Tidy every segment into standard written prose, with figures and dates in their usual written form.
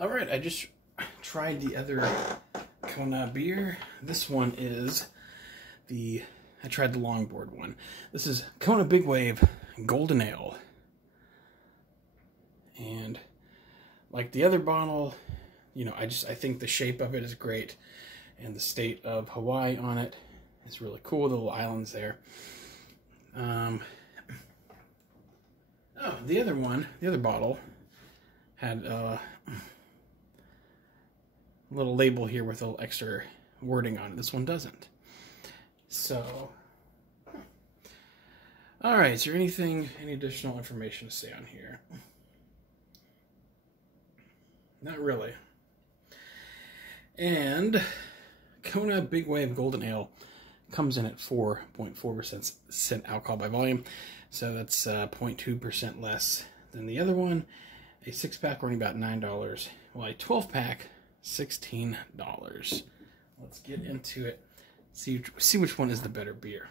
All right, I just tried the other Kona beer. This one is I tried the Longboard one. This is Kona Big Wave Golden Ale. And like the other bottle, you know, I think the shape of it is great. And the state of Hawaii on it is really cool. The little islands there. The other bottle had a little label here with a little extra wording on it. This one doesn't. So, all right, is there any additional information to say on here? Not really. And Kona Big Wave Golden Ale comes in at 4.4% alcohol by volume. So that's 0.2% less than the other one. A 6-pack running about $9. Well, a 12-pack, $16. Let's get into it. See which one is the better beer.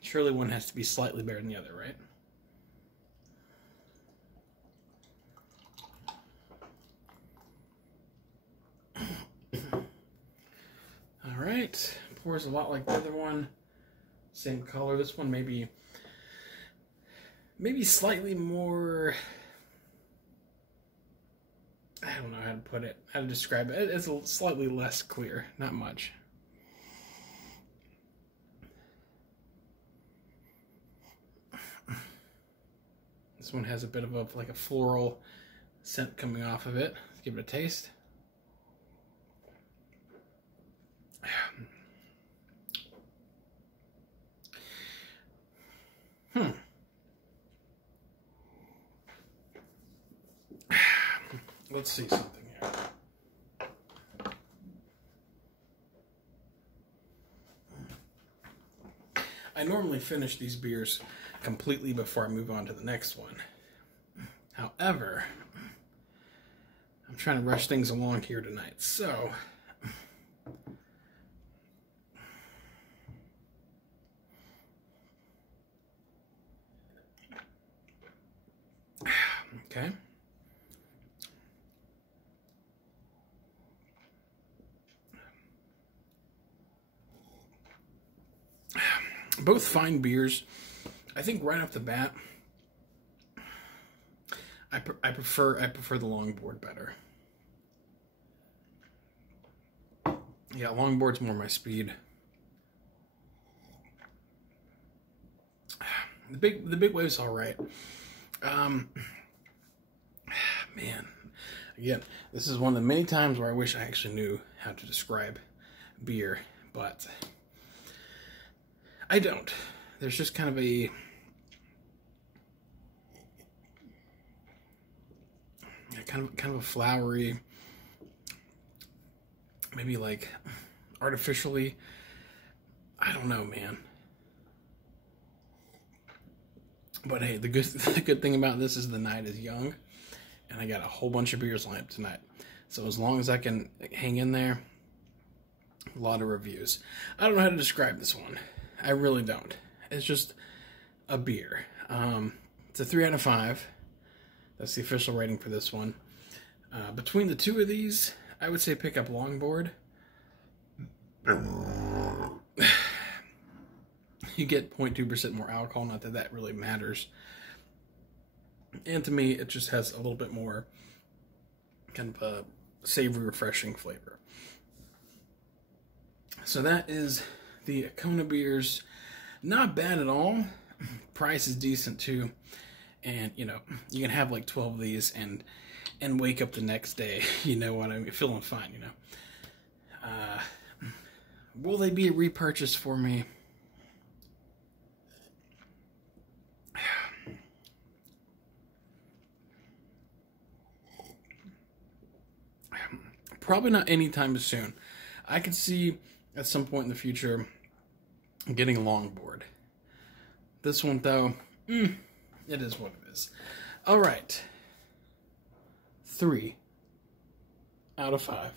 Surely one has to be slightly better than the other, right? All right, pours a lot like the other one. Same color. This one maybe slightly more. I don't know how to put it, how to describe it. It's slightly less clear, not much. This one has a bit of like a floral scent coming off of it. Let's give it a taste. Let's see something here. I normally finish these beers completely before I move on to the next one. However, I'm trying to rush things along here tonight, so okay. Both fine beers. I think right off the bat, I prefer the Longboard better. Yeah, Longboard's more my speed. The big wave's all right. Man, again, this is one of the many times where I wish I actually knew how to describe beer, but I don't. There's just kind of a kind of a flowery, maybe like artificially, I don't know, man. But hey, the good thing about this is the night is young, and I got a whole bunch of beers lined up tonight. So as long as I can hang in there, a lot of reviews. I don't know how to describe this one. I really don't. It's just a beer. It's a 3 out of 5. That's the official rating for this one. Between the two of these, I would say pick up Longboard. You get 0.2% more alcohol, not that that really matters. And to me, it just has a little bit more kind of a savory, refreshing flavor. So that is the Kona beers. Not bad at all. Price is decent too. And, you know, you can have like 12 of these and wake up the next day, you know what I mean, feeling fine, you know. Will they be a repurchase for me? Probably not anytime soon. I could see at some point in the future getting a Longboard. This one, though, it is what it is. All right. 3 out of 5.